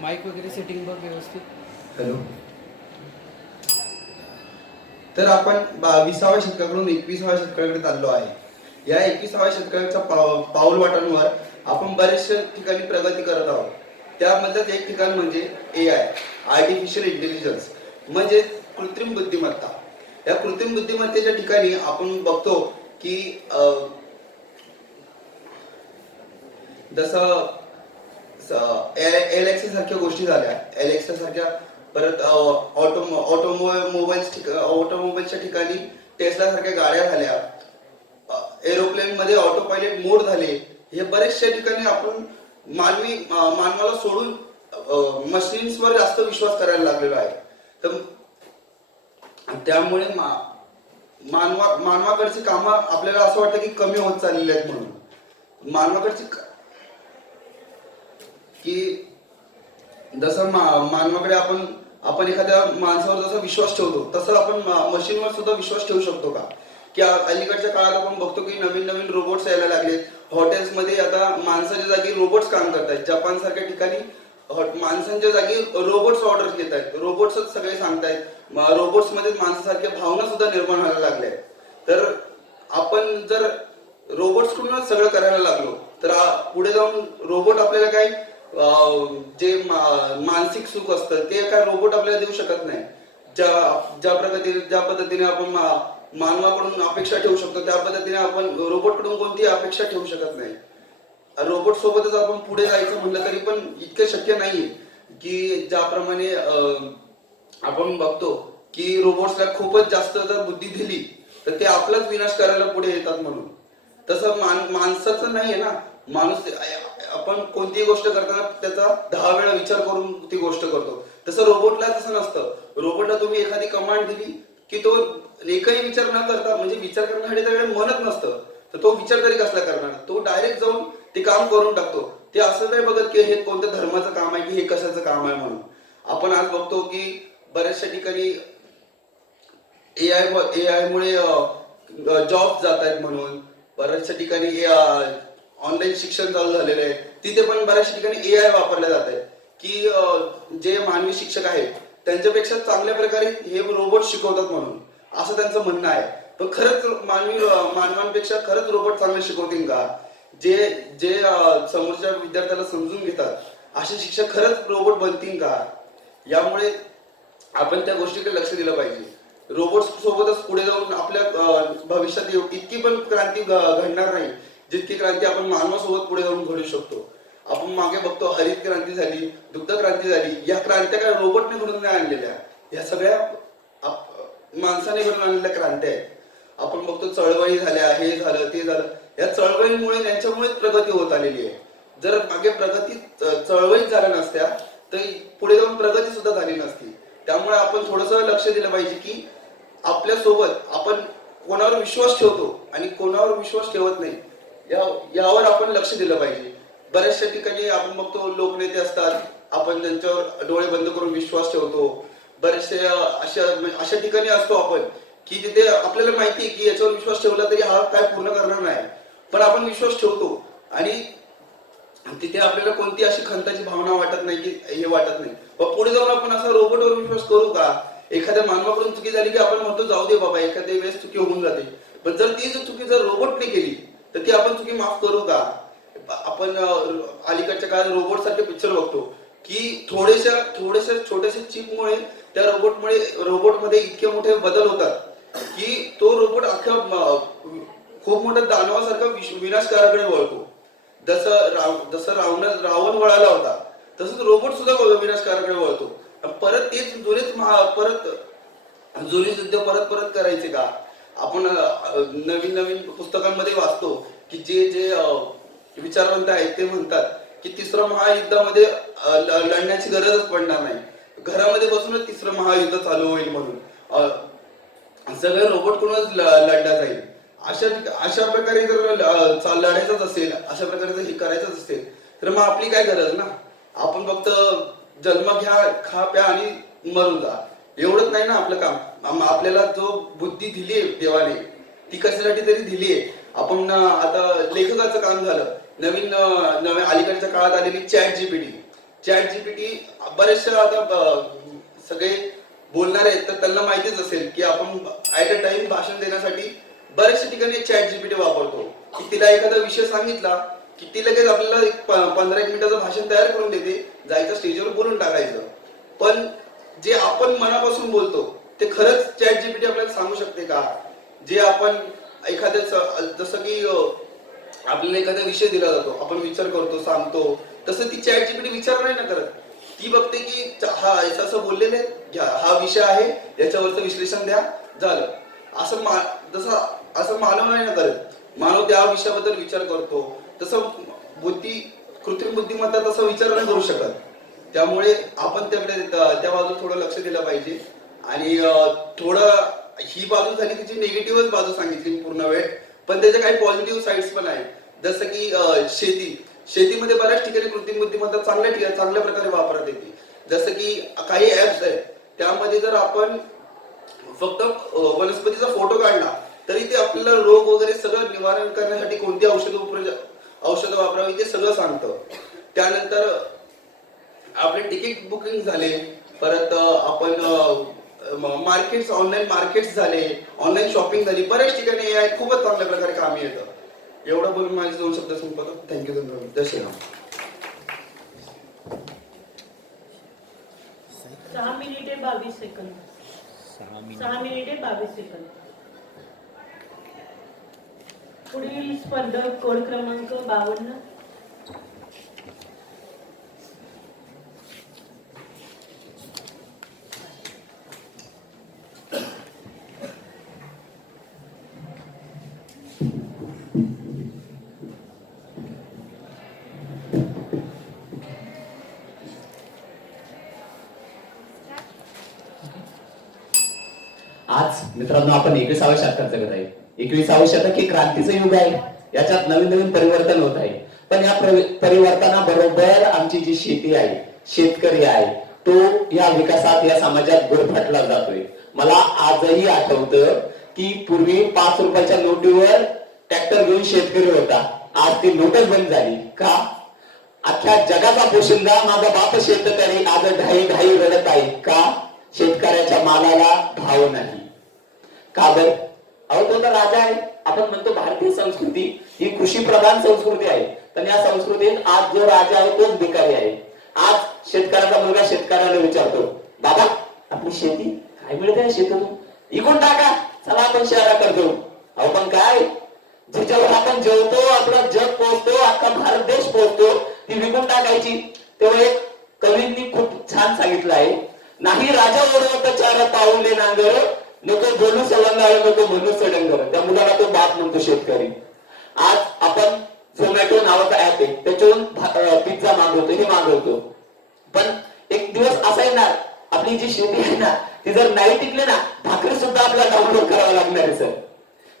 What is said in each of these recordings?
Mic वगैरे setting बघ व्यवस्थित. हॅलो. तर आपण 20व्या शतकाकडून 21व्या शतकाकडे चाललो आहे. या 21व्या शतकाच्या पाऊल वाटांवर आपण बरेचशा ठिकाणी प्रगती करत आहोत. त्यामधलंच एक ठिकाण म्हणजे AI, आर्टिफिशियल इंटेलिजन्स, म्हणजे कृत्रिम बुद्धिमत्ता. या कृत्रिम बुद्धिमत्तेच्या ठिकाणी आपण बघतो की जसं एलेक्सा सारख्या गोष्टी झाल्या. एलेक्सा सारख्या परत ऑटोमोबाईल्सच्या ठिकाणी टेस्ला सारख्या गाड्या झाल्या. एरोप्लेन मध्ये ऑटो पायलट मोड झाले. हे बरेचशा ठिकाणी आपण मानवाला सोडून मशीन्सवर जास्त विश्वास करायला लागलेलो आहे. तर त्यामुळे मानवाकडची कामं आपल्याला असं वाटतं की कमी होत चाललेली आहेत. म्हणून मानवाकडची की जसं मानवाकडे आपण एखाद्या माणसावर जसा विश्वास ठेवतो तसं आपण मशीनवर सुद्धा विश्वास ठेवू शकतो का? की अलीकडच्या काळात आपण बघतो की नवीन नवीन रोबोट्स यायला लागले. हॉटेल्समध्ये आता माणसाच्या जागी रोबोट्स काम करतात. जपान सारख्या ठिकाणी माणसांच्या जागी रोबोट्स ऑर्डर घेत आहेत. रोबोट्सच सगळे सांगतायत. रोबोट्स मध्ये माणसासारख्या भावना सुद्धा निर्माण व्हायला लागल्या. तर आपण जर रोबोट्स कडूनच सगळं करायला लागलो तर पुढे जाऊन रोबोट आपल्याला काय जे मानसिक सुख असतं ते काय रोबोट आपल्याला देऊ शकत नाही. ज्या पद्धतीने आपण मानवाकडून अपेक्षा ठेवू शकतो त्या पद्धतीने आपण रोबोट कडून कोणतीही अपेक्षा ठेवू शकत नाही. रोबोट सोबतच आपण पुढे जायचं म्हणलं तरी पण इतकं शक्य नाहीये. की ज्याप्रमाणे आपण बघतो की रोबोट्सला खूपच जास्त जर बुद्धी दिली तर ते आपलाच विनाश करायला पुढे येतात. म्हणून तसं माणसाचं नाहीये ना. माणूस आपण कोणतीही गोष्ट करताना त्याचा 10 वेळा विचार करून ती गोष्ट करतो. तसं रोबोटला तसं नसतं. रोबोटला तुम्ही एखादी कमांड दिली की तो एकही विचार न करता, म्हणजे विचार करण्यासाठी त्याकडे मनच नसतं तर तो विचार तरी कसला करणार. तो डायरेक्ट जाऊन ते काम करून टाकतो. ते असं नाही बघत की हे कोणत्या धर्माचं काम आहे की हे कशाचं काम आहे. म्हणून आपण आज बघतो की बऱ्याचशा ठिकाणी एआय मुळे जॉब जात आहेत. म्हणून बऱ्याचशा ठिकाणी ऑनलाईन शिक्षण चालू झालेलं आहे. तिथे पण बऱ्याचशा ठिकाणी एआय वापरले जात आहे. की जे मानवी शिक्षक आहेत त्यांच्यापेक्षा चांगल्या प्रकारे हे रोबोट शिकवतात. म्हणून असं त्यांचं म्हणणं आहे. पण खरंच मानवांपेक्षा खरंच रोबोट चांगले शिकवतील का? जे जे समोरच्या विद्यार्थ्याला समजून घेतात असे शिक्षक खरंच रोबोट बनतील का? यामुळे आपण त्या गोष्टीकडे लक्ष दिलं पाहिजे. रोबोट सोबतच पुढे जाऊन आपल्या भविष्यात इतकी पण क्रांती घडणार नाही जितकी क्रांती आपण मानवासोबत पुढे जाऊन घडू शकतो. आपण मागे बघतो हरित क्रांती झाली, दुग्ध क्रांती झाली. या क्रांत्या काय रोबोटने घडून नाही आणलेल्या. या सगळ्या माणसाने घडून आणलेल्या क्रांत्या आहेत. आपण बघतो चळवळी झाल्या, हे झालं ते झालं. या चळवळीमुळे त्यांच्यामुळे प्रगती होत आलेली आहे. जर मागे प्रगती चळवळीत झाल्या नसत्या तर पुढे जाऊन प्रगती सुद्धा झाली नसती. त्यामुळे आपण थोडंसं लक्ष दिलं पाहिजे की आपल्या सोबत आपण कोणावर विश्वास ठेवतो आणि कोणावर विश्वास ठेवत नाही यावर आपण लक्ष दिलं पाहिजे. बऱ्याचशा ठिकाणी आपण बघतो लोकनेते असतात, आपण त्यांच्यावर डोळे बंद करून विश्वास ठेवतो. बरेचसे अशा ठिकाणी असतो आपण की तिथे आपल्याला माहिती आहे की याच्यावर विश्वास ठेवला तरी हा काय पूर्ण करणार नाही, पण आपण विश्वास ठेवतो. आणि तिथे आपल्याला कोणती अशी खंताची भावना वाटत नाही की हे वाटत नाही. पण पुढे जाऊन आपण असा रोबोटवर विश्वास करू का? एखाद्या मानवाकडून चुकी झाली की आपण म्हणतो जाऊ दे बाबा, एखाद्या वेळेस चुकी होऊन जाते. पण जर ती चुकी जर रोबोटने केली तर ती आपण चुकी माफ करू का? आपण अलीकडच्या काळात रोबोट सारखे पिक्चर बघतो की थोड्याशा छोट्याशा चिपमुळे त्या रोबोटमध्ये इतके मोठे बदल होतात की तो रोबोट अख्ख्या खूप मोठ्या दानवासारखा विनाशकाराकडे वळतो. जसं रावण वळाला होता तसंच रोबोट सुद्धा विनाशकाराकडे वळतो. परत तेच जुनीच युद्ध परत करायचे का? आपण नवीन पुस्तकांमध्ये वाचतो की जे विचारवंत आहेत ते म्हणतात की तिसरं महायुद्धामध्ये लढण्याची गरजच पडणार नाही. घरामध्ये बसूनच तिसरं महायुद्ध चालू होईल. म्हणून सगळं रोबोट कडूनच लढला जाईल. अशा प्रकारे जर लढायचंच असेल, अशा प्रकारे जर हे करायचंच असेल तर मग आपली काय गरज ना. आपण फक्त जन्म घ्या, खा प्या आणि मरून जा, एवढंच नाही ना आपलं काम. आपल्याला जो बुद्धी दिलीये देवाने ती कशासाठी तरी दिलीये. आपण आता लेखकाचं काम झालं, नवीन अलीकडच्या काळात आलेली चॅट जीपीटी. चॅट जीपीटी बरेचशा आता सगळे बोलणारे आहेत तर त्यांना माहितीच असेल की आपण ऍट अ टाइम भाषण देण्यासाठी बऱ्याचशा ठिकाणी चॅट जीपीटी वापरतो की तिला एखादा विषय सांगितला की ती लगेच आपल्याला 15-1 मिनिटाचं भाषण तयार करून देते, जायचं स्टेजवर बोलून टाकायचं. पण जे आपण मनापासून बोलतो ते खरंच चॅट जीपीटी आपल्याला सांगू शकते का? जे आपण एखाद्या जसं की आपल्याला एखादा विषय दिला जातो, आपण विचार करतो, सांगतो, तसं ती चॅट जीपीटी विचार नाही ना करत. ती बघते की हा असं असं बोललेले, हा विषय आहे, याच्यावरचं विश्लेषण द्या, झालं. असं जसं असं मानव नाही ना करत. मानव त्या विषयाबद्दल विचार करतो. तसं कृत्रिम बुद्धिमत्ता तसा विचार नाही करू शकत. त्यामुळे आपण त्याकडे त्या बाजूला थोडं लक्ष दिलं पाहिजे. आणि थोडं ही बाजू झाली तिची निगेटिव्हच बाजू सांगितली पूर्ण वेळ, पण त्याच्या काही पॉझिटिव्ह साईड्स पण आहेत. जसं की शेतीमध्ये बऱ्याच ठिकाणी कृत्रिम बुद्धिमत्ता चांगल्या प्रकारे वापरत येते. जसं की काही ऍप्स आहेत, त्यामध्ये जर आपण फक्त वनस्पतीचा फोटो काढला तरी ते आपल्याला रोग वगैरे सगळं निवारण करण्यासाठी कोणती औषधं वापरावी ते सगळं सांगतं. त्यानंतर आपले तिकीट बुकिंग झाले, परत आपण ऑनलाईन मार्केट्स झाले, ऑनलाईन शॉपिंग झाली, बऱ्याच ठिकाणी एआय खूपच चांगल्या प्रकारे कामी येतं. एवढं बोलून माझे 2 शब्द संपवतो. थँक्यू. धन्यवाद. जय श्रीराम. 6 मिनिटे 22 सेकंद. 6 मिनिटे 22 सेकंद. पुढील स्पर्धक कोड क्रमांक 52. आज मित्रांनो आपण 21व्या शतकात जगत आहे. 21वावं शतक हे क्रांतीचं युग आहे. याच्यात नवीन नवीन परिवर्तन होत आहे. पण या परिवर्तनाबरोबर आमची जी शेती आहे, शेतकरी आहे, तो या विकासात या समाजात गुरफटला जातोय. मला आजही आठवतं की पूर्वी 5 रुपयाच्या नोटीवर ट्रॅक्टर घेऊन शेतकरी होता. आज ती नोटच बंद झाली. का? अख्ख्या जगाचा पोशिंदा माझा बाप शेतकरी आज ढाई ढाई रडत आहे. का? शेतकऱ्याच्या मालाला भाव नाही. का बर? अहो तो तर राजा आहे. आपण म्हणतो भारतीय संस्कृती ही कृषी प्रधान संस्कृती आहे, पण या संस्कृतीत आज जो राजा आहे तोच भिकारी आहे. आज शेतकऱ्याचा मुलगा शेतकऱ्याला विचारतो, बाबा आपली शेती काय मिळते शेतातून? इकून टाका, चला आपण शहराकडे जाऊ. अहो पण काय, ज्याच्यावर आपण जेवतो, आपला जग पोहोचतो, अख्खा भारत देश पोहोचतो, ती विकून टाकायची. तेव्हा एक कवींनी खूप छान सांगितलं आहे, नाही राजा ओरवत चार पाऊले नांगर, नको बोलू सवंगाळ, नको म्हणू सडंगर. त्या मुलाला तो बाप म्हणतो शेतकरी. आज आपण झोमॅटो नावाचा ऍप आहे, त्याच्यावरून पिझ्झा मागवतो, हे मागवतो. पण एक दिवस असा येणार, आपली जी शेती आहे ना ती जर नाही टिकली ना, भाकरी सुद्धा आपल्याला डाउनलोड करावं लागणार आहे सर.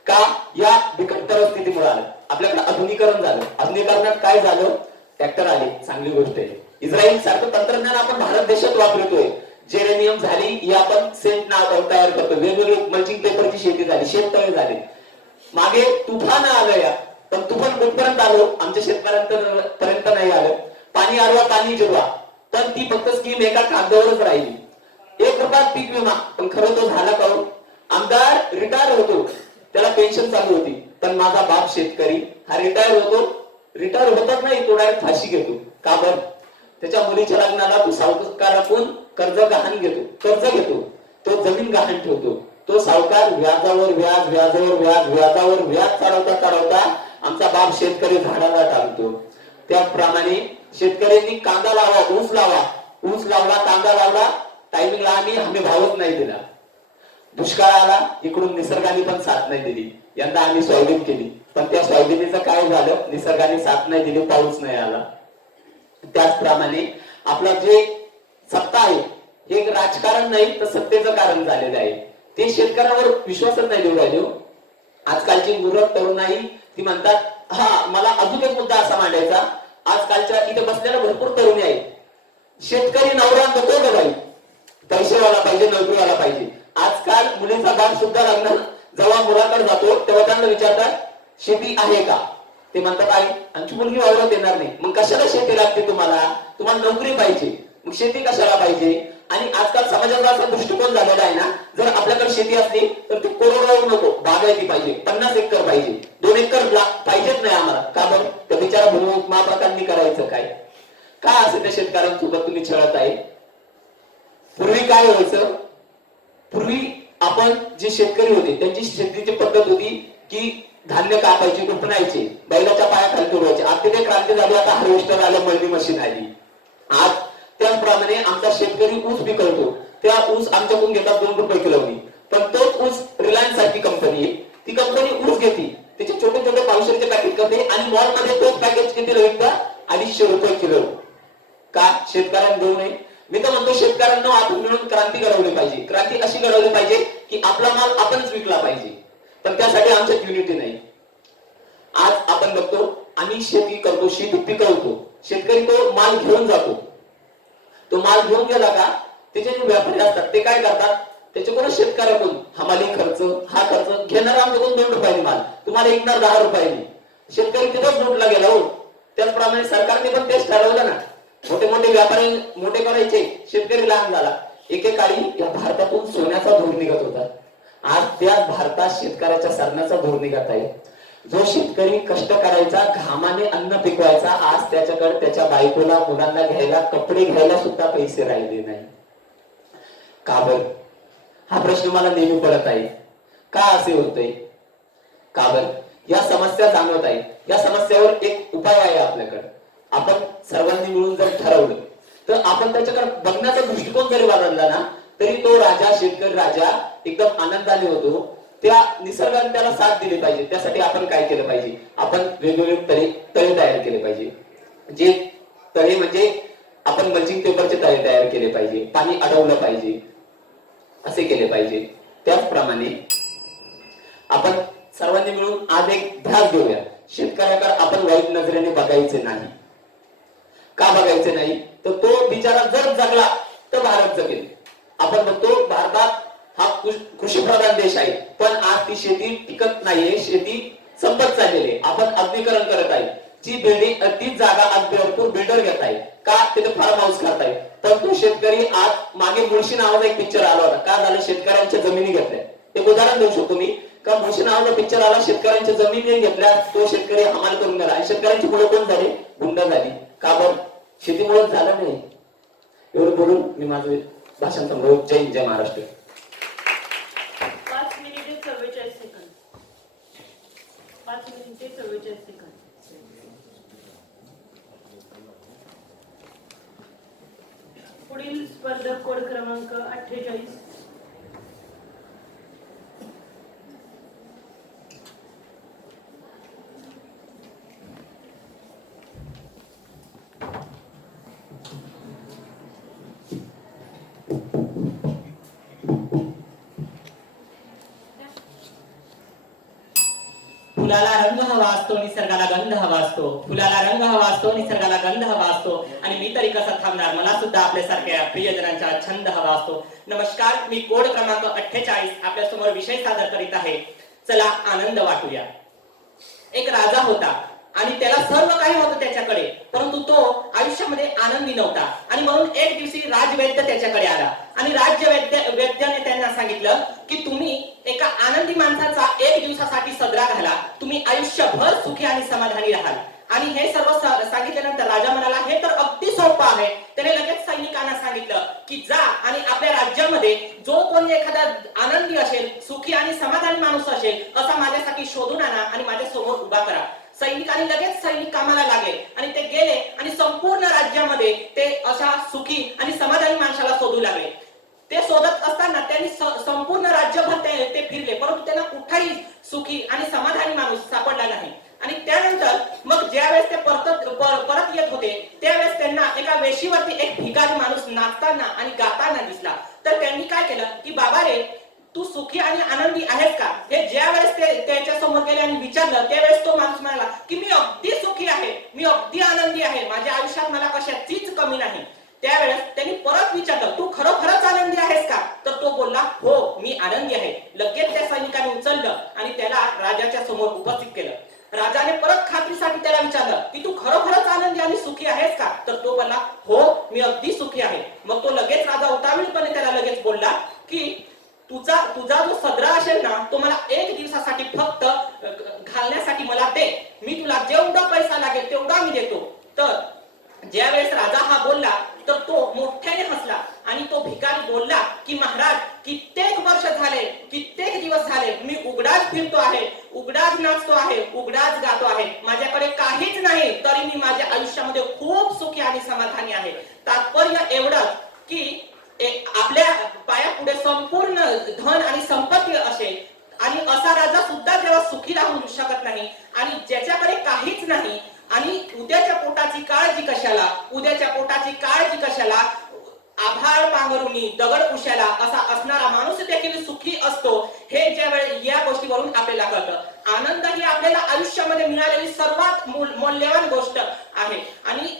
का? या बिकट परिस्थितीमुळे आलं. आपल्याकडे आधुनिकरण झालं. आधुनिकरणात काय झालं? ट्रॅक्टर आले, चांगली गोष्ट आहे. इस्रायल सारखं तंत्रज्ञान आपण भारत देशात वापरतोय. जेरेनियम झाली, ही आपण सेंट नाव तयार करतो. वेगवेगळे मल्चिंग पेपरची शेती झाली, शेततळे झाले. मागे तुफान आलं या, पण तुफान कुठपर्यंत आलो? आमच्या शेतकऱ्यांपर्यंत नाही आलं. पाणी आडवा पाणी जिरवा, पण ती फक्त स्कीम एका कागदावरच राहिली. 1 रुपयात पीक विमा, पण खरं तो झाला का? आमदार रिटायर होतो, त्याला पेन्शन चालू होती, पण माझा बाप शेतकरी हा रिटायर होतच नाही, तो डायरेक्ट फाशी घेतो. का बर? त्याच्या मुलीच्या लग्नाला तो सावकाराकडून कर्ज घेतो, तो जमीन गहाण ठेवतो. तो सावकार व्याजावर व्याज चढवता आमचा बाप शेतकरी झाडाला टाकतो. त्याप्रमाणे शेतकऱ्यांनी कांदा लावा, ऊस लावला, कांदा लावला, टायमिंगला आम्ही भावच नाही दिला. दुष्काळ आला, इकडून निसर्गाने पण साथ नाही दिली. यंदा आम्ही सोयाबीन केली, पण त्या सोयाबीनचं काय झालं? निसर्गाने साथ नाही दिली, पाऊस नाही आला. त्याचप्रमाणे आपला जे सत्ता आहे हे राजकारण नाही तर सत्तेचं कारण झालेलं आहे. ते शेतकऱ्यांवर विश्वासच नाही देऊ राहिले. आजकालची मूर्ख तरुणाई ती म्हणतात, हा मला अजून एक मुद्दा असा मांडायचा. आजकालच्या इथे बसलेल्या भरपूर तरुणी आहेत, शेतकरी नवरा नको ग बाई, पैसेवाला पाहिजे, नोकरीवाला पाहिजे. आजकाल मुलीचा बाप सुद्धा लग्न जेव्हा मुलाकडे जातो तेव्हा त्यांना विचारतात, शेती आहे का? ते म्हणतात आई, आमची मुलगी वावरत येणार नाही. मग कशाला शेती लागते तुम्हाला? तुम्हाला नोकरी पाहिजे, मग शेती कशाला पाहिजे? आणि आजकाल समाजाचा असा दृष्टिकोन झालेला आहे ना, जर आपल्याकडे शेती असली तर ती करोडो नको, बागायती पाहिजे, 50 एकर पाहिजे, 2 एकर पाहिजेच नाही आम्हाला. का बरं? त्या बिचारा भूमापकांनी करायचं काय? का असे त्या शेतकऱ्यांसोबत तुम्ही छळत आहे? पूर्वी काय व्हायचं? पूर्वी आपण जे शेतकरी होते त्यांची शेतीची पद्धत होती की धान्य कापायचे, कुपणायचे, बैलाच्या पायाखाली ठेवायचे. आता ते क्रांती झाली, आता हार्वेस्टर आलं, मळणी मशीन आली. आज त्याचप्रमाणे आमचा शेतकरी ऊस पिकवतो, त्या ऊस आमच्याकडून घेतात 2 रुपये किलोनी, पण तोच ऊस रिलायन्स सारखी कंपनी आहे, ती कंपनी ऊस घेते, त्याचे छोटे छोटे पावशेरचे पॅकेट करते आणि मॉलमध्ये तोच पॅकेज कितीला विकतात? 250 रुपये किलो. का? शेतकऱ्यांना देऊ नये? मी तर म्हणतो शेतकऱ्यांना आपण मिळून क्रांती घडवली पाहिजे. क्रांती अशी घडवली पाहिजे की आपला माल आपणच विकला पाहिजे, पण त्यासाठी आमच्यात युनिटी नाही. आज आपण बघतो, आम्ही शेती करतो, शेती पिकवतो, शेतकरी तो माल घेऊन जातो, तो माल घेऊन गेला का त्याचे जे व्यापारी असतात ते काय करतात? त्याच्याकडून शेतकऱ्याकडून हमाली खर्च, हा खर्च घेणार आमच्याकडून 2 रुपयांनी माल, तुम्हाला विकणार 10 रुपयांनी. शेतकरी तिथंच लुटला गेला हो. त्याचप्रमाणे सरकारने पण तेच ठरवलं ना, मोठे मोठे व्यापारी मोठे करायचे, शेतकरी लहान झाला. एकेकाळी या भारतातून सोन्याचा धूर निघत होता, आज त्याच भारतात शेतकऱ्याच्या सरण्याचा धूर निघत आहे. जो शेतकरी कष्ट करायचा, घामाने अन्न पिकवायचा, आज त्याच्याकडे त्याच्या बायकोला, मुलांना घ्यायला, कपडे घ्यायला सुद्धा पैसे राहिले नाही. का बरं? हा प्रश्न मला नेहमी पडत आहे. का असे होतंय? का बरं? या समस्या जाणवत आहेत. या समस्यावर एक उपाय आहे आपल्याकडे. आपण सर्वांनी मिळून जर ठरवलं तर आपण त्याच्याकडे बघण्याचा दृष्टिकोन जरी बदलला ना, तरी तो राजा, शेतकरी राजा एकदम आनंदाने होतो. त्या निसर्गाने त्याला साथ दिली पाहिजे. त्यासाठी आपण काय केलं पाहिजे? आपण वेगवेगळे तळे तयार केले पाहिजे. जे तळे म्हणजे आपण मल्चिंग पेपरचे तळे तयार केले पाहिजे, पाणी अडवलं पाहिजे, असे केले पाहिजे. त्याचप्रमाणे आपण सर्वांनी मिळून आज एक ध्यास घेऊया, शेतकऱ्याकडे आपण वाईट नजरेने बघायचे नाही. का बघायचे नाही? तर तो बिचारा जर जगला तर भारत जगेल. आपण बघतो भारतात हा कृषी प्रधान देश आहे, पण आज ती शेती टिकत नाहीये, शेती संपत चाललेली आहे. आपण आधुनिकीकरण करत आहे, जी बिल्डिंग ती जागा आज भरपूर बिल्डर घेत आहे, का? तिथे फार्म हाऊस करताय. पण तो शेतकरी आज मागे मुळशी नावाचा एक पिक्चर आला होता, का झालं? शेतकऱ्यांच्या जमिनी घेतल्या. एक उदाहरण देऊ शकतो मी, का मुळशी नावाचा पिक्चर आला, शेतकऱ्यांच्या जमिनी घेतल्या, तो शेतकरी हमाल करून गेला आणि शेतकऱ्यांची मुलं कोण झाली? गुंड झाली. का बरं? शेतीमुळे झालं नाही. एवढं बोलून मी माझं भाषण थांबवतो. जय हिंद, जय महाराष्ट्र. 5 मिनिटे 44 सेकंद. 5 मिनिटे 44 सेकंद. पुढील स्पर्धक कोड क्रमांक 48. फुलाला रंग हवा असतो, निसर्गाला गंध हवा असतो. फुलाला रंग हवा असतो, निसर्गाला गंध हवा असतो. आणि मी तरी कसा थांबणार, मला सुद्धा आपल्यासारख्या प्रियजनांचा छंद हवा असतो. नमस्कार, मी कोड क्रमांक 48 आपल्या समोर विषय सादर करीत आहे. चला आनंद वाटूया. एक राजा होता आणि त्याला सर्व काही होतं त्याच्याकडे, परंतु तो आयुष्यामध्ये आनंदी नव्हता. आणि म्हणून एक दिवशी राजवैद्य त्याच्याकडे आला आणि वैद्याने त्यांना सांगितलं की तुम्ही एका आनंदी माणसाचा 1 दिवसासाठी सदरा घाला, तुम्ही आयुष्यभर सुखी आणि समाधानी राहाल. आणि हे सर्व सांगितल्यानंतर राजा म्हणाला, हे तर अगदी सोपं आहे. त्याने लगेच सैनिकांना सांगितलं की जा आणि आपल्या राज्यामध्ये जो कोणी एखादा आनंदी असेल, सुखी आणि समाधानी माणूस असेल असा माझ्यासाठी शोधून आणा आणि माझ्या समोर उभा करा. सैनिकांनी लगेच सैनिक कामाला लागले आणि ते गेले आणि संपूर्ण राज्यामध्ये ते अशा सुखी आणि समाधानी माणसाला शोधू लागले. ते शोधत असताना त्यांनी संपूर्ण राज्यभर ते फिरले, परंतु त्यांना कुठेही सुखी आणि समाधानी माणूस सापडला नाही. आणि त्यानंतर मग ज्यावेळेस ते परत येत होते त्यावेळेस त्यांना एका वेशीवरती एक भिकारी माणूस नाचताना आणि गाताना दिसला. तर त्यांनी काय केलं की बाबा रे, तू सुखी आणि आनंदी आहेस का? हे ज्यावेळेस ते त्याच्या समोर गेले आणि विचारलं त्यावेळेस तो माणूस म्हणाला की मी अगदी सुखी आहे, मी अगदी आनंदी आहे, माझ्या आयुष्यात मला कशाचीच कमी नाही. त्यावेळेस त्यांनी परत विचारलं, तू खरोखरच आनंदी आहेस का? तर तो बोलला, हो मी आनंदी आहे. लगेच त्या सैनिकाने उचललं आणि त्याला राजाच्या समोर उपस्थित केलं. राजाने परत खात्रीसाठी त्याला विचारलं की तू खरोखरच आनंदी आणि सुखी आहेस का? तर तो बोलला हो, मी अगदी सुखी आहे. मग तो लगेच राजा उतावीळपणे त्याला लगेच बोलला की तुझा जो सदरा असेल ना, तो मला 1 दिवसासाठी फक्त घालण्यासाठी मला दे. मी तुला जेवढा पैसा लागेल तेवढा मी देतो. तर ज्यावेळेस राजा हा बोलला तर तो मोठ्याने हसला आणि तो भिकारी बोलला की महाराज, कित्येक वर्ष झाले, कित्येक दिवस झाले मी उघडाच फिरतो आहे, उघडाच नाचतो आहे, उघडाच गातो आहे, माझ्याकडे काहीच नाही, तरी मी माझ्या आयुष्यामध्ये खूप सुखी आणि समाधानी आहे. तात्पर्य एवढंच की आपल्या पायापुढे संपूर्ण धन आणि संपत्ती असेल आणि असा राजा सुद्धा जेव्हा सुखी राहू शकत नाही आणि ज्याच्याकडे काहीच नाही आणि उद्याच्या पोटाची काळजी कशाला, उद्याच्या पोटाची काळजी कशाला, आभाळ पांघरुणी दगड उशाला असा असणारा माणूस देखील सुखी असतो. हे ज्यावेळी या गोष्टीवरून आपल्याला कळतं. आनंद ही आपल्याला आयुष्यामध्ये मिळालेली सर्वात मौल्यवान गोष्ट आहे आणि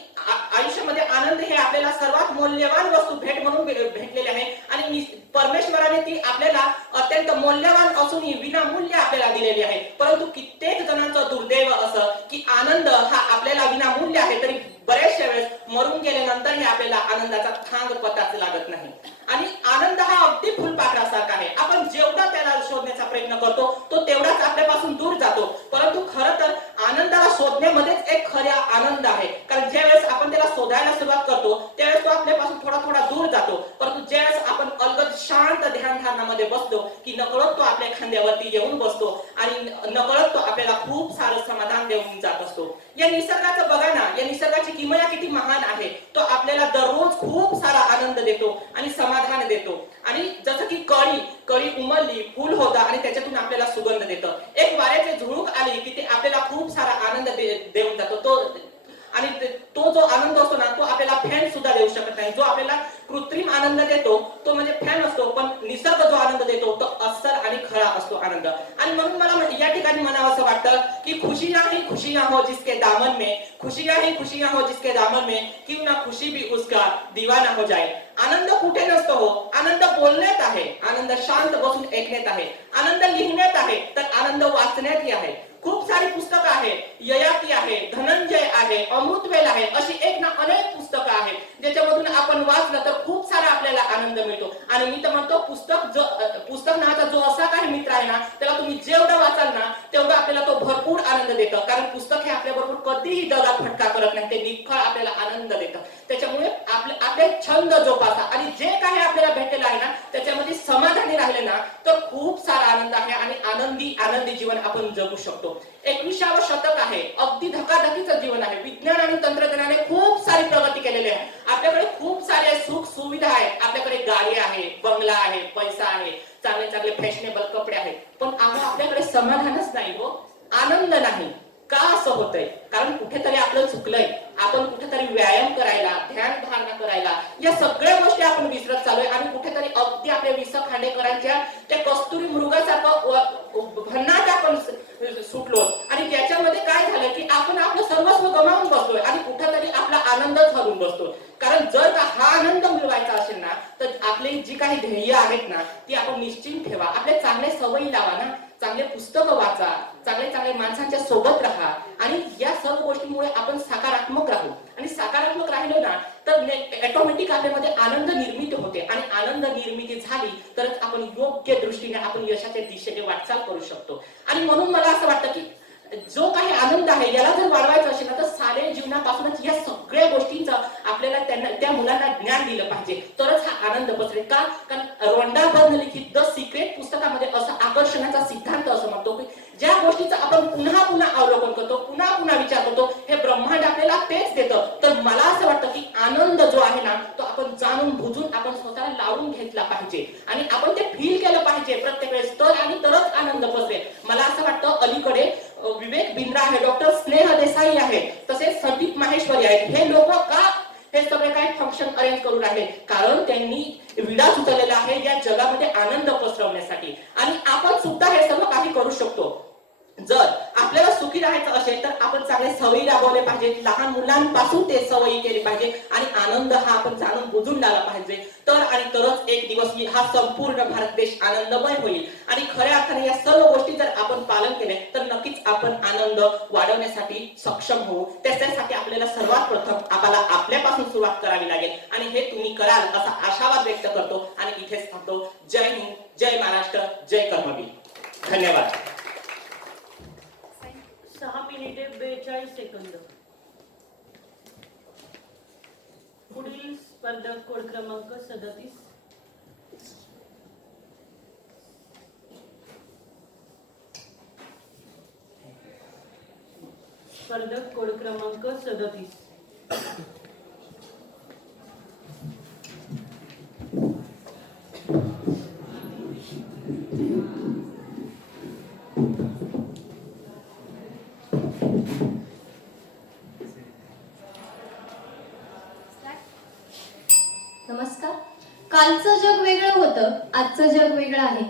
आयुष्यामध्ये आनंद हे आपल्याला सर्वात मौल्यवान वस्तू भेट म्हणून भेटलेली आहे आणि परमेश्वराने ती आपल्याला अत्यंत मौल्यवान असूनही विनामूल्य आपल्याला दिलेली आहे. परंतु कित्येक जणांचं दुर्दैव असं की आनंद हा आपल्याला विनामूल्य आहे, तरी बऱ्याचशा वेळेस मरून गेल्यानंतरही आपल्याला आनंदाचा थांग पताच लागत नाही. आणि आनंद हा अगदी फुलपाखरासारखा आहे. आपण जेवढा त्याला शोधण्याचा प्रयत्न करतो तो तेवढाच आपल्यापासून दूर जातो. परंतु खरं तर आनंदाला शोधण्यामध्येच एक खरा आनंद आहे. कारण ज्यावेळेस आपण त्याला शोधायला सुरुवात करतो त्यावेळेस तो आपल्यापासून थोडा थोडा दूर जातो. परंतु ज्यावेळेस आपण अलगद शांत ध्यानधारणामध्ये बसतो की नकळत तो आपल्या खांद्यावरती येऊन बसतो आणि नकळत तो आपल्याला खूप सारं समाधान देऊन जात असतो. या निसर्गाचं बघा ना, या निसर्गाची किमया किती महान आहे. तो आपल्याला दररोज खूप सारा आनंद देतो आणि समाधान देतो. आणि जसं की कळी उमलली, फुल होतं आणि त्याच्यातून आपल्याला सुगंध देतं. एक वाऱ्याचे झुळूक आली की ते आपल्याला खूप सारा आनंद देऊन जातो. आणि तो जो आनंद असतो ना, तो आपल्याला फॅन सुद्धा देऊ शकत नाही. जो आपल्याला कृत्रिम आनंद देतो तो म्हणजे फॅन असतो, पण निसर्ग जो आनंद देतो तो अस्सल आणि खरा असतो आनंद. आणि म्हणून मला या ठिकाणी म्हणावं असं वाटतं की खुशियां ही खुशियां हो जिसके दामन में, खुशियां ही खुशियां हो जिसके दामन में, क्यों ना खुशी भी उसका दीवाना हो जाए. आनंद कुठे नसतो हो, आनंद बोलण्यात आहे, आनंद शांत बसून ऐकण्यात आहे, आनंद लिहिण्यात आहे, तर आनंद वाचण्यातही आहे. खूप सारी पुस्तकं आहेत, ययाती आहे, धनंजय आहे, अमृतवेल आहे, अशी एक ना अनेक पुस्तकं आहेत ज्याच्यामधून आपण वाचलं तर खूप सारा आपल्याला आनंद मिळतो. आणि मी तर म्हणतो पुस्तक नावाचा जो असा काही मित्र आहे ना, त्याला तुम्ही जेवढं वाचाल ना तेवढं आपल्याला तो भरपूर आनंद देतं. कारण पुस्तक हे आपल्या बरोबर कधीही दगात फटका करत नाही, ते निखळ आपल्याला आनंद देतं. त्याच्यामुळे आपले छंद जोपासा आणि जे काही आपल्याला भेटलेलं आहे ना त्याच्यामध्ये समाधानी राहिले ना तर खूप सारा आनंद आहे आणि आनंदी जीवन आपण जगू शकतो. 21वे शतक आहे, अगदी धकाधकीचं जीवन आहे. विज्ञान आणि तंत्रज्ञानाने खूप सारी प्रगती केलेली आहे. आपल्याकडे खूप सारे सुख सुविधा आहेत, आपल्याकडे गाडी आहे, बंगला आहे, पैसा आहे, चांगले चांगले फॅशनेबल कपडे आहेत, पण आपल्याकडे समाधानच नाही हो, आनंद नाही. का असं होतंय? कारण कुठेतरी आपलं चुकलंय. आपण कुठेतरी व्यायाम करायला, ध्यान धारणा करायला या सगळ्या गोष्टी आपण विसरत चाललोय आणि कुठेतरी अगदी आपल्या वि. स. खांडेकरांच्या त्या कस्तुरी मृगासारखं भन्नाट आपण सुटलो. आणि त्याच्यामध्ये काय झालं की आपण आपलं सर्वस्व गमावून बसतोय आणि कुठेतरी आपला आनंदच हरवून बसतो. कारण जर का हा आनंद मिळवायचा असेल ना तर आपली जी काही ध्येय आहेत ना ती आपण निश्चित ठेवा. आपल्या चांगल्या सवयी लावा ना, चांगले पुस्तकं वाचा, चांगले माणसांच्या सोबत राहा आणि या सर्व गोष्टींमुळे आपण सकारात्मक राहू. आणि सकारात्मक राहिलो ना तर ऑटोमॅटिक आपल्यामध्ये आनंद निर्मिती होते आणि आनंद निर्मिती झाली तरच आपण योग्य दृष्टीने आपण यशाच्या दिशेने वाटचाल करू शकतो. आणि म्हणून मला असं वाटतं की जो काही आनंद आहे याला जर वाढवायचा असेल ना तर सारे जीवनापासूनच या सगळ्या गोष्टींचं आपल्याला त्या मुलांना ज्ञान दिलं पाहिजे, तरच हा आनंद पसरेल. का? कारण रोंडा बर्न लिखित द सिक्रेट पुस्तकामध्ये असं आकर्षणाचा सिद्धांत असं म्हणतो की ज्या गोष्टीचं आपण पुन्हा पुन्हा अवलोकन करतो, पुन्हा पुन्हा विचार करतो, हे ब्रह्मांड आपल्याला तेच देतं. तर मला असं वाटतं की आनंद जो आहे ना तो आपण जाणून बुजून आपण स्वतःला लावून घेतला पाहिजे आणि आपण ते फील केलं पाहिजे प्रत्येक वेळेस, तरच आनंद पसरेल. मला असं वाटतं अलीकडे विवेक बिंद्रा आहे, डॉक्टर स्नेह देसाई आहे, तसेच संदीप माहेश्वरी आहेत. हे लोक का हे सगळे काही फंक्शन अरेंज करून राहिले? कारण त्यांनी विडा उचललेला आहे या जगामध्ये आनंद पसरवण्यासाठी आणि आपण सुद्धा हे सर्व काही करू शकतो. जर आपल्याला सुखी राहायचं असेल तर आपण चांगले सवयी राबवले पाहिजे, लहान मुलांपासून ते सवयी केली पाहिजे आणि आनंद हा आपण जाणून बुजून लावला पाहिजे. तर आणि तरच एक दिवस हा संपूर्ण भारत देश आनंदमय होईल. आणि खऱ्या अर्थाने या सर्व गोष्टी जर आपण पालन केले तर नक्कीच आपण आनंद वाढवण्यासाठी सक्षम होऊ. त्याच्यासाठी आपल्याला सर्वात प्रथम आपल्याला आपल्यापासून सुरुवात करावी लागेल आणि हे तुम्ही कराल असा आशावाद व्यक्त करतो आणि इथेच थांबतो. जय हिंद, जय महाराष्ट्र, जय कर्मवीर. धन्यवाद. 6 मिनिटे 42 सेकंद. पुढील स्पर्धक कोड क्रमांक 37. स्पर्धक कोड क्रमांक 37. नमस्कार. कालचं जग वेगळं होतं, आजचं जग वेगळं आहे.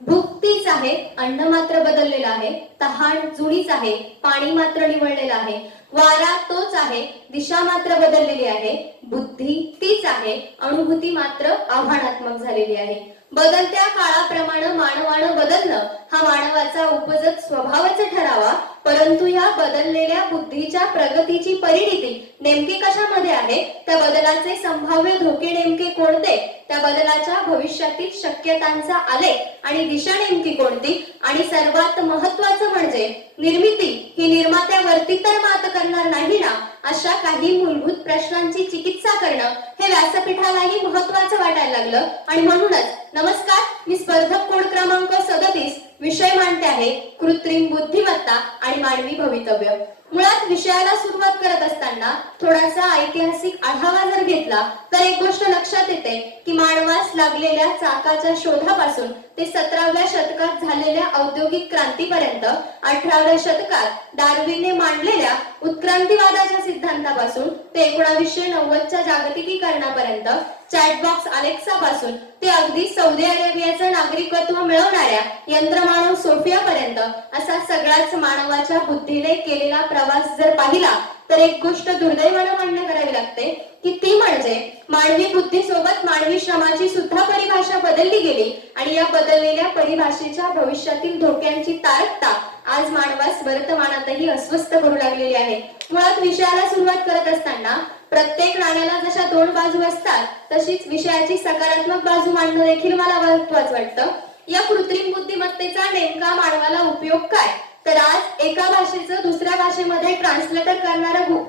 भूक तीच आहे, अन्न मात्र बदललेलं आहे. तहान जुनीच आहे, पाणी मात्र निवळलेलं आहे. वारा तोच आहे, दिशा मात्र बदललेली आहे. बुद्धी तीच आहे, अनुभूती मात्र आव्हानात्मक झालेली आहे. बदलत्या काळाप्रमाणे मानवानं बदलणं हा मानवाचा उपजत स्वभावच ठरावा. परंतु या बदललेल्या बुद्धीच्या प्रगतीची परिणिती नेमकी कशामध्ये आहे, त्या बदलाचे संभाव्य धोके नेमके कोणते, त्या बदलाच्या भविष्यातील शक्यतांचा आलेख आणि दिशा नेमकी कोणती, आणि सर्वात महत्वाचं म्हणजे निर्मिती ही निर्मात्यावरती तर मात करणार नाही ना, अशा काही मूलभूत प्रश्नांची चिकित्सा करणं हे व्यासपीठालाही महत्वाचं वाटायला लागलं. आणि म्हणूनच नमस्कार, मी स्पर्धक कोड क्रमांक 37 विषय मांडते आहे कृत्रिम बुद्धिमत्ता आणि मानवी भवितव्य. मुळात विषयाला सुरुवात करत असताना थोडासा ऐतिहासिक आढावा जर घेतला तर एक गोष्ट लक्षात येते की मानवास लागलेल्या चाकाच्या शोधापासून ते 17व्या शतकात झालेल्या औद्योगिक क्रांतीपर्यंत, 18व्या शतकात डार्विनने मांडलेल्या उत्क्रांतीवादाच्या सिद्धांतापासून ते 1990च्या जागतिकीकरणापर्यंत, चॅटबॉक्स अलेक्सा पासून ते अगदी सौदी अरेबियाचं नागरिकत्व मिळवणाऱ्या यंत्रमानव सोफियापर्यंत असा सगळाच मानवाच्या बुद्धीने केलेला प्रवास जर पाहिला तर एक गोष्ट दुर्दैवानं मान्य करावी लागते की ती म्हणजे मानवी बुद्धीसोबत मानवी श्रमाची सुद्धा परिभाषा बदलली गेली. आणि या बदललेल्या परिभाषेच्या भविष्यातील धोक्यांची तारकता आज मानवास वर्तमानातही अस्वस्थ करू लागलेली आहे. मुळात विषयाला सुरुवात करत असताना प्रत्येक नाण्याला जशा दोन बाजू असतात तशीच विषयाची सकारात्मक बाजू मांडणं देखील मला महत्वाचं वाटतं. या कृत्रिम बुद्धिमत्तेचा नेमका मानवाला उपयोग काय, तर आज एका भाषेचं दुसऱ्या भाषेमध्ये ट्रान्सलेटर करणारं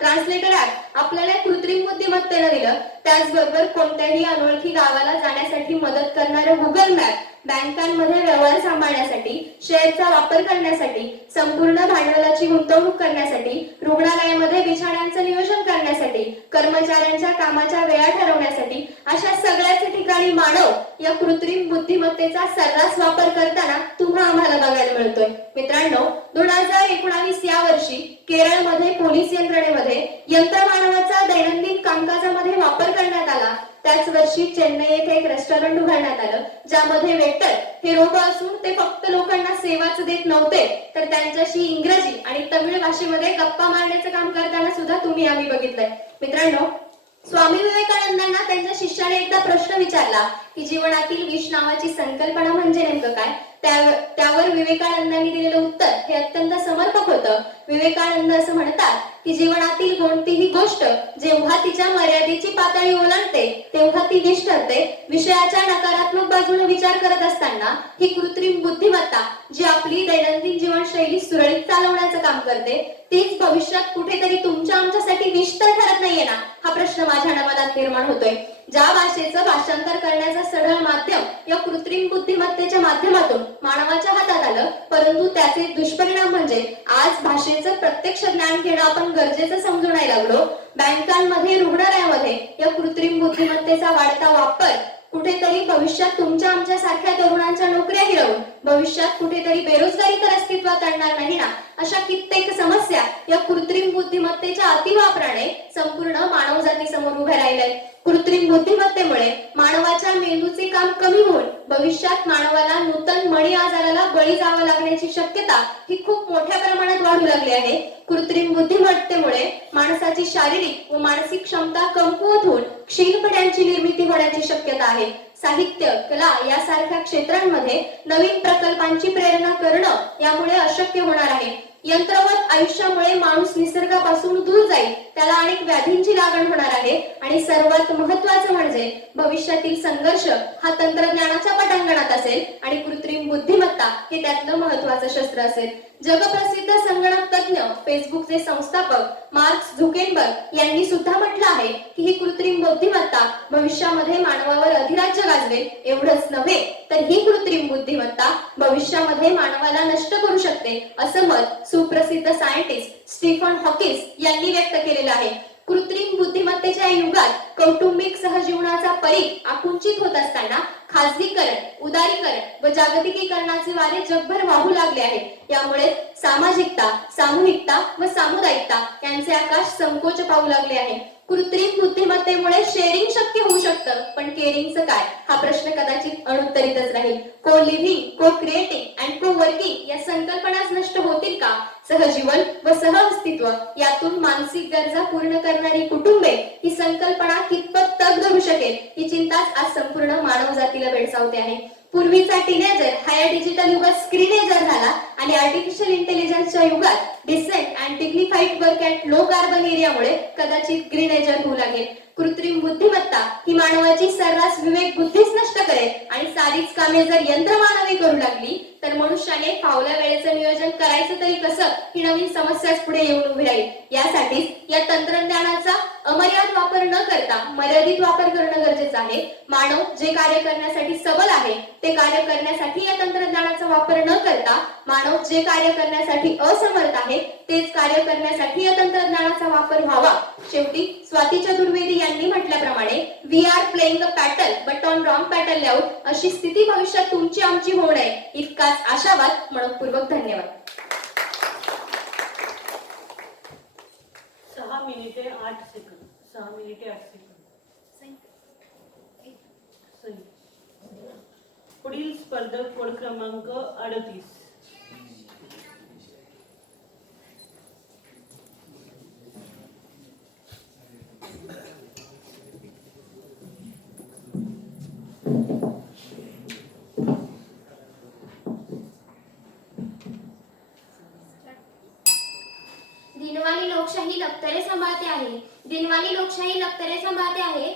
ट्रान्सलेटर ऍप आपल्याला कृत्रिम बुद्धिमत्तेनं दिलं. त्याचबरोबर कोणत्याही अनोळखी गावाला जाण्यासाठी मदत करणारं गुगल मॅप, बँकांमध्ये व्यवहार सांभाळण्यासाठी, शेअरचा वापर करण्यासाठी, संपूर्ण भांडवलाची गुंतवणूक करण्यासाठी, रुग्णालयामध्ये बिछाण्यांचं नियोजन करण्यासाठी, कर्मचाऱ्यांच्या कामाच्या वेळा ठरवण्यासाठी, अशा सगळ्याच ठिकाणी मानव या कृत्रिम बुद्धिमत्तेचा सर्रास वापर करताना तुम्हा आम्हाला बघायला मिळतोय. मित्रांनो, 2019 या वर्षी केरळमध्ये पोलीस यंत्रणेमध्ये यंत्रमानवाचा दैनंदिन कामकाजामध्ये वापर करण्यात आला. त्याच वर्षी चेन्नई येथे एक रेस्टॉरंट उघडण्यात आलं ज्यामध्ये वेटर हे रोबो असून ते फक्त लोकांना सेवाच देत नव्हते तर त्यांच्याशी इंग्रजी आणि तमिळ भाषेमध्ये गप्पा मारण्याचं काम करताना सुद्धा तुम्ही आम्ही बघितलंय. मित्रांनो, स्वामी विवेकानंदांना त्यांच्या शिष्याने एकदा प्रश्न विचारला की जीवनातील विष नावाची संकल्पना म्हणजे नेमकं काय. त्यावर विवेकानंदांनी दिलेलं उत्तर हे अत्यंत समर्पक होतं. विवेकानंद असं म्हणतात की जीवनातील कोणतीही गोष्ट जेव्हा तिच्या मर्यादेची पातळी ओलांडते तेव्हा ती विष ठरते. विषयाच्या नकारात्मक बाजूने विचार करत असताना ही कृत्रिम बुद्धिमत्ता जी आपली दैनंदिन जीवनशैली सुरळीत चालवण्याचं काम करते तीच भविष्यात कुठेतरी तुमच्या आमच्यासाठी विष तर ठरत नाहीये ना, हा प्रश्न माझ्या मनात निर्माण होतोय. ज्या भाषेचं भाषांतर करण्याचं सरळ माध्यम या कृत्रिम बुद्धिमत्तेच्या माध्यमातून मानवाच्या हातात आलं, परंतु त्याचे दुष्परिणाम म्हणजे आज भाषेचं प्रत्यक्ष ज्ञान घेणं आपण गरजेचं समजून लागलो. बँकांमध्ये, रुग्णालयामध्ये या कृत्रिम बुद्धिमत्तेचा वाढता वापर कुठेतरी भविष्यात तुमच्या आमच्या सारख्या तरुणांच्या नोकऱ्या हिरवून भविष्यात कुठेतरी बेरोजगारी तर अस्तित्वात आणणार नाही ना, अशा कित्येक समस्या या कृत्रिम बुद्धिमत्तेच्या अतिवापराने संपूर्ण मानवजाती समोर उभ्या राहिल्या. कृत्रिम बुद्धिमत्तेमुळे मानवाच्या मेंदूचे काम कमी होऊन भविष्यात मानवाला नूतन मणी आजाराला बळी जावं लागण्याची शक्यता ही खूप मोठ्या प्रमाणात वाढू लागली आहे. कृत्रिम बुद्धिमत्तेमुळे माणसाची शारीरिक व मानसिक क्षमता कमकुवत होऊन क्षीणपणाची निर्मिती होण्याची शक्यता आहे. साहित्य, कला यासारख्या क्षेत्रांमध्ये नवीन प्रकल्पांची प्रेरणा करणं यामुळे अशक्य होणार आहे. यंत्रवत आयुष्यामुळे माणूस निसर्गापासून दूर जाईल, त्याला अनेक व्याधींची लागण होणार आहे आणि सर्वात महत्त्वाचं म्हणजे भविष्यातील संघर्ष हा तंत्रज्ञानाच्या पटांगणात असेल आणि कृत्रिम बुद्धिमत्ता हे त्यातलं महत्त्वाचं शस्त्र असेल. जगप्रसिद्ध संगणक तज्ञ फेसबुकचे संस्थापक मार्क झुकेनबर्ग यांनी सुद्धा म्हटलं आहे की ही कृत्रिम बुद्धिमत्ता भविष्यामध्ये मानवावर अधिराज्य गाजवेल. एवढंच नव्हे तर ही कृत्रिम बुद्धिमत्ता भविष्यामध्ये मानवाला नष्ट करू शकते असं मत सुप्रसिद्ध सायंटिस्ट स्टीफन हॉकिन्स यांनी व्यक्त केलेलं आहे. कृत्रिम बुद्धिमत्तेच्या युगात कौटुंबिक सहजीवनाचा परीघ आकुंचित होत असताना खाजगीकरण, उदारीकरण व जागतिकीकरणाचे वारे जगभर वाहू लागले आहे. यामुळे सामाजिकता, सामूहिकता व सामुदायिकता यांचे आकाश संकोच पाहू लागले आहे. कृत्रिम बुद्धिमत्तेमुळे शेअरिंग शक्य होऊ शकतं, पण केअरिंगचं काय हा प्रश्न कदाचित अनुत्तरितच राहील. को लिव्हिंग, को क्रिएटिंग अँड को वर्किंग या संकल्पनाच नष्ट होतील का? सहजीवन व सहअस्तित्व यातून मानसिक गरजा पूर्ण करणारी कुटुंबे ही संकल्पना कितपत तग धरू शकेल ही चिंताच आज संपूर्ण मानव जातीला भेडसावते आहे. पूर्वीचा टीनेजर हा या डिजिटल युगात स्क्रीनेजर झाला आणि आर्टिफिशियल इंटेलिजन्सच्या युगात decent and dignified work at low carbon एरियामुळे कदाचित ग्रीनेजर होऊ लागेल. कृत्रिम बुद्धिमत्ता ही मानवाची सर्रास विवेक बुद्धीच नष्ट करेल आणि सारीच कामे जर यंत्रमानवी करू लागली तर मनुष्याने फावल्या वेळेचं नियोजन करायचं तरी कसं ही नवीन समस्याच पुढे येऊन उभी राहील. यासाठीच या तंत्रज्ञानाचा अमर्याद वापर न करता मर्यादित वापर करणं गरजेचं आहे. मानव जे कार्य करण्यासाठी सबल आहे ते कार्य करण्यासाठी या तंत्रज्ञानाचा वापर न करता मानव जे कार्य करण्यासाठी असमर्थ आहे तेच कार्य करण्यासाठी या तंत्रज्ञानाचा वापर व्हावा. शेवटी स्वाती चतुर्वेदी यांनी म्हटल्याप्रमाणे we are playing a battle but on wrong battle layout अशी स्थिती भविष्यात तुमची आमची होऊ नये इतकाच आशावाद मनपूर्वक धन्यवाद. 6 मिनिटे 8 सेकंद. 6 मिनिटे 8 सेकंद. पुढील स्पर्धक कोड क्रमांक 38. दिनवाणी लोकशाही लक्तरे सांभाळते आहे. दिनवाणी लोकशाही लक्तरे सांभाळते आहे.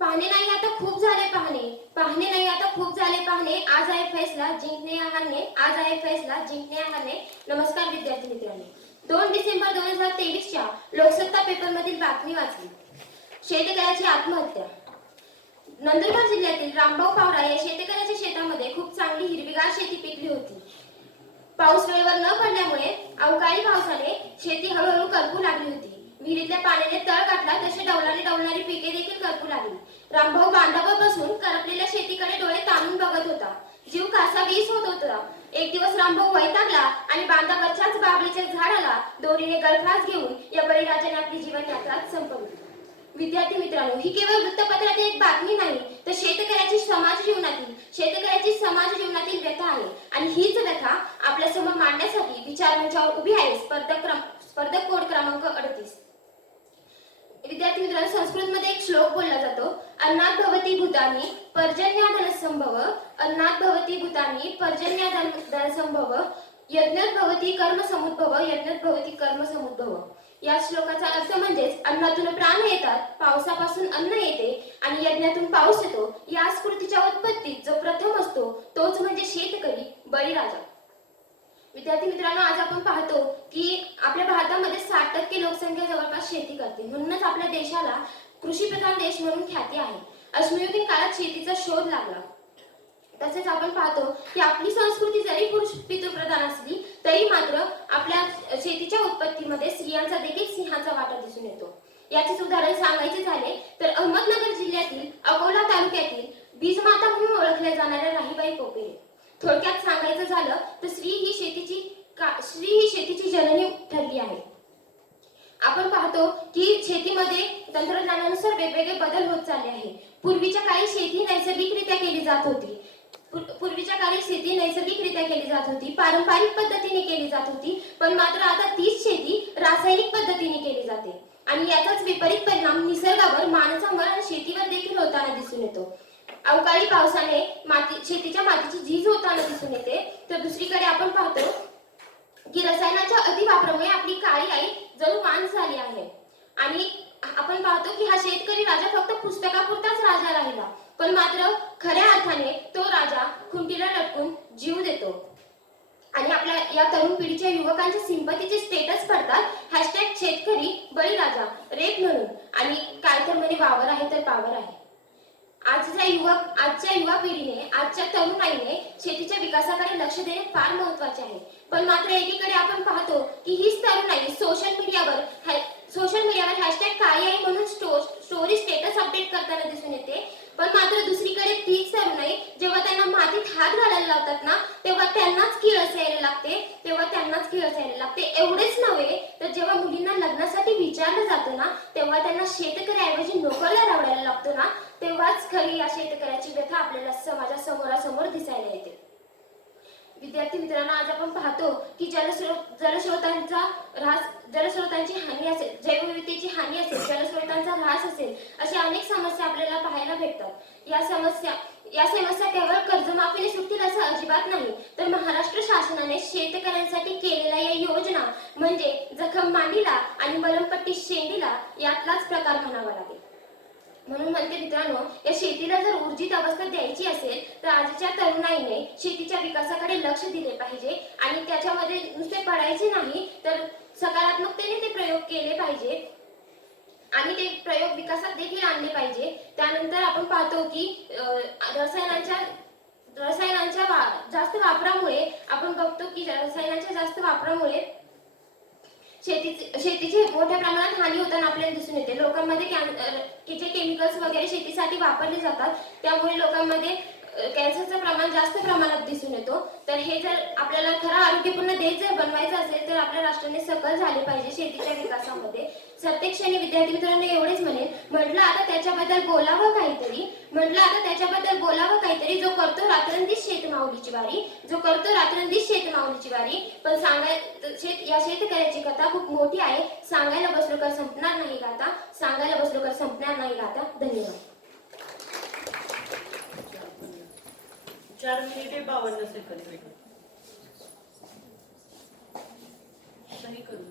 पाहणे नाही आता खूप झाले पाहणे. पाहणे नाही आता खूप झाले पाहणे. आज आहे फैसला जिंकणे या हारणे. आज आहे फैसला जिंकणे या हारणे. नमस्कार विद्यार्थी मित्रांनो. 2 डिसेंबर 2023च्या लोकसत्ता पेपर मधील बातमी वाचली. शेतकऱ्याची आत्महत्या. नंदुरबार जिल्ह्यातील रामभाऊ पावरा या शेतकऱ्याच्या शेतामध्ये खूप चांगली हिरवीगार शेती पिकली होती. पाऊस वेळेवर न पडल्यामुळे अवकाळी पावसाने शेती हळूहळू करपू लागली होती. विहिरीतल्या पाण्याने तळ गाठला तसे डवळणारी पिके देखील करपू लागली. रामभाऊ बांधावर बसून करपलेल्या शेतीकडे डोळे ताणून बघत होता. जीव कासावीस होत होता. एक दिवस रामभाऊ वैतागला आणि बांधावरच्याच बाबळीच्या झाडाला दोरीने गळफास घेऊन या बळीराजाने आपली जीवन यात्रा संपवली. विद्यार्थी मित्रांनो, ही केवळ वृत्तपत्रातील एक बातमी नाही तर शेतकऱ्याची समाज जीवनातील व्यथा आहे आणि हीच व्यथा आपल्या समोर मांडण्यासाठी विचार मंचावर उभी आहे स्पर्धक कोड क्रमांक 38. विद्यार्थी मित्रांनो, संस्कृत मध्ये एक श्लोक बोलला जातो. अन्नात भवती भूतानी पर्जन्याधन संभव. अन्नात भवती भूतानी पर्जन्याधन संभव. यज्ञात भवती कर्म समुद्भव. यज्ञात भवती कर्म समुद्भव. या श्लोकाचा अर्थ म्हणजेच अन्नातून प्राण येतात, पावसापासून अन्न येते आणि यज्ञातून पाऊस येतो. या स्फूर्तीच्या उत्पत्तीत जो प्रथम असतो तोच म्हणजे शेतकरी, बळीराजा. विद्यार्थी मित्रांनो, आज आपण पाहतो की आपल्या भारतामध्ये 60% लोकसंख्या जवळपास शेती करते. म्हणूनच आपल्या देशाला कृषीप्रधान देश म्हणून ख्याती आहे. अश्मयुगीन काळात शेतीचा शोध लागला. तसेच आपण पाहतो की आपली संस्कृती जरी पुरुष पितृप्रधान असली तरी मात्र आपल्या शेतीच्या उत्पत्तीमध्ये स्त्रियांचा देखील सिंहाचा वाटा दिसून येतो. याचेच उदाहरण सांगायचे झाले तर अहमदनगर जिल्ह्यातील अकोला तालुक्यातील बीजमाता म्हणून ओळखल्या जाणाऱ्या राहीबाई पोपेरे. थोडक्यात सांगायचं झालं तर स्त्री ही शेतीची जननी ठरली आहे. आपण पाहतो की शेतीमध्ये तंत्रज्ञानानुसार वेगवेगळे बदल होत चालले आहे. पूर्वीच्या काळी शेती नैसर्गिकरित्या केली जात होती. पूर्वीच्या काळी शेती नैसर्गिकरित्या केली जात होती, पारंपरिक पद्धतीने केली जात होती. पण मात्र आता तीच शेती रासायनिक पद्धतीने केली जाते आणि याचाच विपरीत परिणाम निसर्गावर, माणसावर आणि शेतीवर देखील होताना दिसून येतो. अवकाळी पावसाने शेतीच्या मातीची झीज होताना दिसून येते. तर दुसरीकडे आपण पाहतो की रसायनाच्या अतिवापरामुळे आपली काळी आई जणू वांझ झाली आहे. आणि आपण पाहतो की हा शेतकरी राजा फक्त पुस्तकापुरताच राजा राहिला, पण मात्र खऱ्या अर्थाने तो राजा खुंटीला लटकून जीव देतो. आणि आपल्या या तरुण पिढीच्या युवकांच्या सिंपतीचे स्टेटस पडतात हॅशटॅग शेतकरी बळीराजा रेप म्हणून, आणि काय तर म्हणे वावर आहे तर पावर आहे. आजच्या युवा पिढीने, आजच्या तरुणाईने शेतीच्या विकासाकडे लक्ष देणे फार महत्वाचे आहे. पण मात्र एकीकडे आपण पाहतो की हीच तरुणाई सोशल मीडियावर हॅशटॅग काळी आई म्हणून स्टोरी स्टेटस अपडेट करताना दिसून येते. पण मात्र दुसरीकडे तीच तरुणाई जेव्हा त्यांना मातीत हात घालायला लावतात ना, तेव्हा त्यांनाच किळस यायला लागते. एवढेच नव्हे तर जेव्हा मुलींना लग्नासाठी विचारलं जातं ना, तेव्हा त्यांना शेतकऱ्याऐवजी नोकरला रावडायला लागतो ना, तेव्हाच खरी या शेतकऱ्याची व्यथा आपल्याला समाजासमोर दिसायला येते. विद्यार्थी मित्रांनो, आज आपण पाहतो की जलस्रोतांची हानी असेल, जैवविविधतेची हानी असेल, जलस्रोतांचा ऱ्हास असेल, अशा अनेक समस्या आपल्याला पाहायला भेटतात. या समस्या केवळ कर्जमाफीने सुटतील असं अजिबात नाही, तर महाराष्ट्र शासनाने शेतकऱ्यांसाठी केलेल्या या योजना म्हणजे जखम मांडीला आणि मलमपट्टी शेंडीला यातलाच प्रकार म्हणावा लागेल. म्हणून म्हणते मित्रांनो, या शेतीला जर ऊर्जित अवस्था द्यायची असेल तर आजच्या तरुणाईने शेतीच्या विकासाकडे लक्ष दिले पाहिजे आणि त्याच्यामध्ये नुसते पडायचे नाही तर सकारात्मकतेने ते प्रयोग केले पाहिजे आणि ते प्रयोग विकासात देखील आणले पाहिजे. त्यानंतर आपण पाहतो की रसायनांच्या जास्त वापरामुळे आपण बघतो की रसायनांच्या जास्त वापरामुळे शेतीची मोठ्या प्रमाणात हानी होताना आपल्याला दिसून येते. लोकांमध्ये जे केमिकल्स वगैरे शेतीसाठी वापरले जातात त्यामुळे लोकांमध्ये कॅन्सरचं प्रमाण जास्त प्रमाणात दिसून येतो. तर हे जर आपल्याला खरा आरोग्यपूर्ण देश जर बनवायचा असेल तर आपल्या राष्ट्राने सकल झाले पाहिजे शेतीच्या विकासामध्ये. प्रत्येक क्षणी विद्यार्थी मित्रांनो एवढेच म्हणेन, म्हटलं आता त्याच्याबद्दल बोलावं काहीतरी, जो करतो रात्रंदिवस शेतमाऊलीची वारी, पण या शेतकऱ्याची कथा खूप मोठी आहे. सांगायला बसलो तर संपणार नाही गाता. धन्यवाद. 4 मिनिटे 52 सेकंद. सही करू.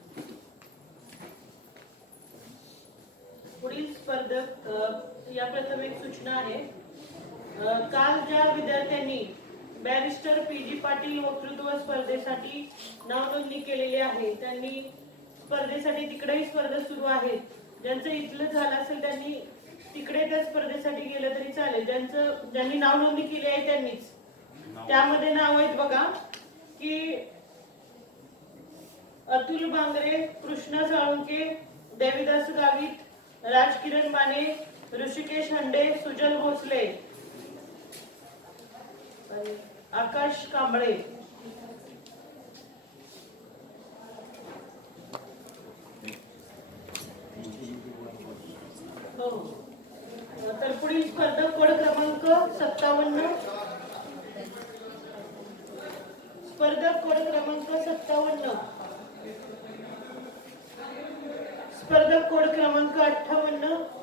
पुढील स्पर्धक या प्रथम एक सूचना आहे. काल ज्या विद्यार्थ्यांनी बॅरिस्टर पी.जी. पाटील वक्तृत्व स्पर्धेसाठी नाव नोंदणी केलेली आहे त्यांनी स्पर्धेसाठी तिकडेही स्पर्धा सुरू आहेत. ज्यांचं इथलं झालं असेल त्यांनी तिकडे त्या स्पर्धेसाठी गेलं तरी चालेल. ज्यांनी नाव नोंदणी केली आहे त्यांनीच. त्यामध्ये नाव आहेत बघा की अतुल बांगरे, कृष्णा साळुंके, देविदास गावित, राजकिरण माने, ऋषिकेश हंडे, सुजल भोसले, आकाश कांबळे. हो, तर पुढील स्पर्धक कोड क्रमांक 57. स्पर्धक कोड क्रमांक 58. स्पर्धक कोड क्रमांक 58.